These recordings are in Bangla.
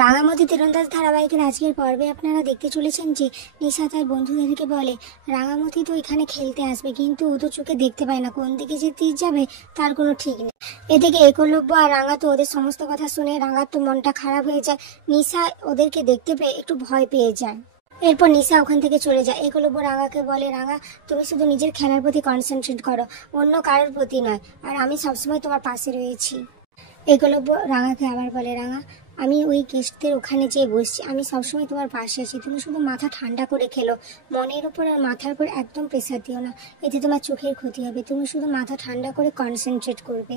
রাঙামতি তীরন্দাজ ধারাবাহিকের আজকের পর্বে আপনারা দেখতে চলেছেন যে নিশা তার বন্ধুদেরকে বলে রাঙামতি তো এখানে খেলতে আসবে, কিন্তু ও তো চোখে দেখতে পায় না, কোন দিকে যে তীর যাবে তার কোনো ঠিক নেই। এদিকে একলব্য আর রাঙা তো ওদের সমস্ত কথা শুনে রাঙার তো মনটা খারাপ হয়ে যায়। নিশা ওদেরকে দেখতে পেয়ে একটু ভয় পেয়ে যায়। এরপর নিশা ওখান থেকে চলে যায়। একলব্য রাঙাকে বলে, রাঙা তুমি শুধু নিজের খেলার প্রতি কনসেন্ট্রেট করো, অন্য কারোর প্রতি নয়, আর আমি সবসময় তোমার পাশে রয়েছি। একলব্য রাঙাকে আবার বলে, রাঙা আমি ওই গেস্টদের ওখানে যেয়ে বসছি, আমি সবসময় তোমার পাশে আছি, তুমি শুধু মাথা ঠান্ডা করে খেলো, মনের উপর আর মাথার উপর একদম প্রেসার দিও না, এতে তোমার চোখের ক্ষতি হবে, তুমি শুধু মাথা ঠান্ডা করে কনসেন্ট্রেট করবে।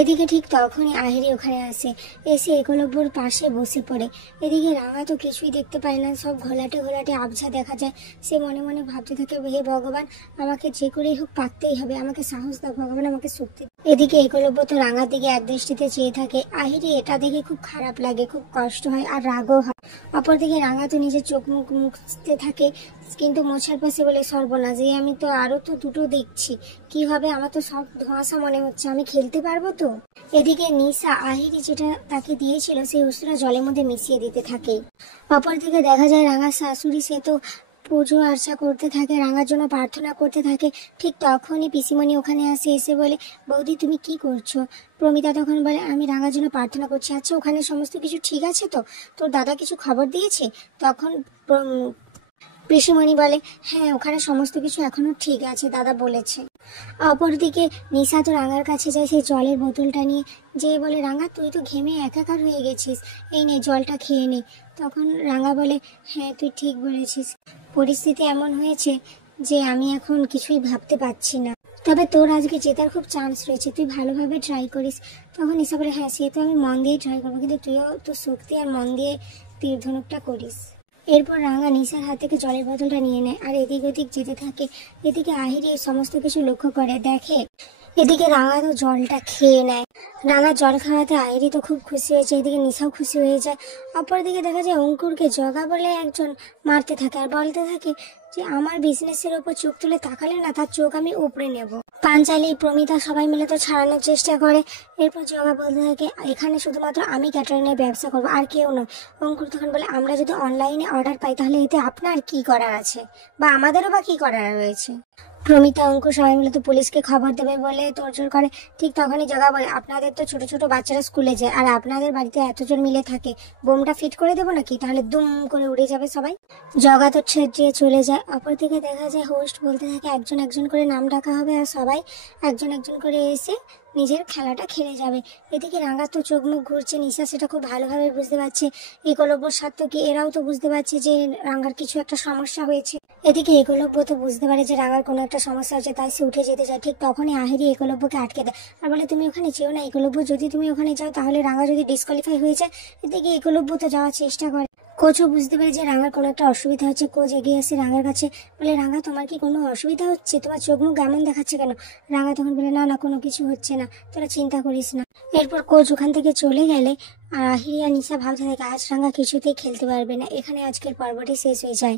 এদিকে ঠিক তখনই আহিরি ওখানে আসে, এসে একলব্যর পাশে বসে পড়ে। এদিকে রাঙা তো কিছুই দেখতে পায় না, সব ঘোলাটে ঘোলাটে আবছা দেখা যায়। সে মনে মনে ভাবতে থাকে, হে ভগবান, আমাকে যে করেই হোক পারতেই হবে, আমাকে সাহস দাও ভগবান, আমাকে শক্তি। এদিকে একলব্য তো রাঙার দিকে একদৃষ্টিতে চেয়ে থাকে। আহিরি এটা দেখে খুব খারাপ লাগে, খুব কষ্ট হয় আর রাগও হয়। অপরদিকে রাঙা তো নিজের চোখ মুখ মুছতে থাকে, কিন্তু মোছার পাশে বলে, সর্বনাশ, যে আমি তো আরো তো দুটো দেখছি, কি হবে, আমার তো সব ধোঁয়াশা মনে হচ্ছে, আমি খেলতে পারবো তো? এদিকে নিশা আহিরি যেটা তাকে দিয়েছিল সেই ওষুধটা জলের মধ্যে মিশিয়ে দিতে থাকে। অপরদিকে দেখা যায় রাঙার শাশুড়ি, সে তো পুজো আর্চা করতে থাকে, রাঙার জন্য প্রার্থনা করতে থাকে। ঠিক তখনই পিসিমণি ওখানে আসে, এসে বলে, বৌদি তুমি কি করছো? প্রমিতা তখন বলে, আমি রাঙার জন্য প্রার্থনা করছি। আচ্ছা ওখানে সমস্ত কিছু ঠিক আছে তো? তোর দাদা কিছু খবর দিয়েছে? তখন পিসিমণি বলে, হ্যাঁ ওখানে সমস্ত কিছু এখনো ঠিক আছে, দাদা বলেছে। অপরদিকে নিশা তো রাঙার কাছে যায় সেই জলের বোতলটা নিয়ে, যে বলে, রাঙা তুই তো ঘেমে একাকার হয়ে গেছিস, এই নে জলটা খেয়ে নে। তখন রাঙা বলে, হ্যাঁ তুই ঠিক বলেছিস, পরিস্থিতি এমন হয়েছে যে আমি এখন কিছুই ভাবতে পারছি না, তবে তোর আজকে জেতার খুব চান্স রয়েছে, তুই ভালোভাবে ট্রাই করিস। তখন নিশা বলে, হ্যাঁ সে তো আমি মন দিয়ে ট্রাই করবো, কিন্তু তুইও তো শক্তি আর মন দিয়ে তীর ধনুকটা করিস। এরপর রাঙা নিশার হাত থেকে জলের বোতলটা নিয়ে নেয় আর এদিক ওদিক যেতে থাকে। এদিকে আহিরি সমস্ত কিছু লক্ষ্য করে দেখে, এদিকে রাঙা তো জলটা খেয়ে নেয়। রাঙা জল খাওয়াতে আহিরি তো খুব খুশি হয়েছে, এদিকে নিশাও খুশি হয়ে যায়। অপরদিকে দেখা যায় অঙ্কুরকে জগা বলে একজন মারতে থাকে আর বলতে থাকে যে আমার বিজনেসের ওপর চোখ তুলে তাকালে না, তার চোখ আমি উপড়ে নেব। পাঞ্চালি প্রমিতা সবাই মিলে তো ছাড়ানোর চেষ্টা করে। এরপর জগা বলতে থাকে, এখানে শুধুমাত্র আমি ক্যাটারিংয়ের ব্যবসা করবো, আর কেউ নয়। অঙ্কুর তখন বলে, আমরা যদি অনলাইনে অর্ডার পাই তাহলে এতে আপনার কি করার আছে, বা আমাদেরও বা কি করার রয়েছে? প্রমিতা অঙ্কুর সবাই মিলে তো পুলিশকে খবর দেবে বলে তোড়জোড় করে। ঠিক তখনই জগা বলে, আপনাদের তো ছোট ছোট বাচ্চারা স্কুলে যায়, আর আপনাদের বাড়িতে এতজন মিলে থাকে, বোমটা ফিট করে দেবো নাকি, তাহলে দুম করে উড়ে যাবে সবাই। জগা তো ছেড়ে চলে যায়। অপরদিকে দেখা যায় হোস্ট বলতে থাকে, একজন একজন করে নাম ডাকা হবে আর সবাই একজন একজন করে এসে নিজের খেলাটা খেলে যাবে। এদিকে রাঙার তো চোখ মুখ ঘুরছে, নিশা সেটা খুব ভালোভাবে বুঝতে পারছে, একলব্যর সাথে এরাও তো বুঝতে পারছে যে রাঙার কিছু একটা সমস্যা হয়েছে। এদিকে একলব্য তো বুঝতে পারে যে রাঙার কোনো একটা সমস্যা হচ্ছে, তাই সে উঠে যেতে চায়। ঠিক তখনই আহিরি একলব্যকে আটকে দেয় আর বলে, তুমি ওখানে যেও না একলব্য, যদি তুমি ওখানে যাও তাহলে রাঙা যদি ডিসকোয়ালিফাই হয়ে যায়। এদিকে একলব্য তো যাওয়ার চেষ্টা করে। কোচও বুঝতে পারে যে রাঙার কোনো একটা অসুবিধা হচ্ছে। কোচ এগিয়ে আসে রাঙার কাছে, বলে, রাঙা তোমার কি কোনো অসুবিধা হচ্ছে? তোমার চোখ মুখ এমন দেখাচ্ছে কেন? রাঙা তখন বলে, না না কোনো কিছু হচ্ছে না, তোরা চিন্তা করিস না। এরপর কোচ ওখান থেকে চলে গেলে আর আহিরি আর নিশা ভাবতে থাকে, আজ রাঙা কিছুতেই খেলতে পারবে না। এখানে আজকের পর্বটি শেষ হয়ে যায়।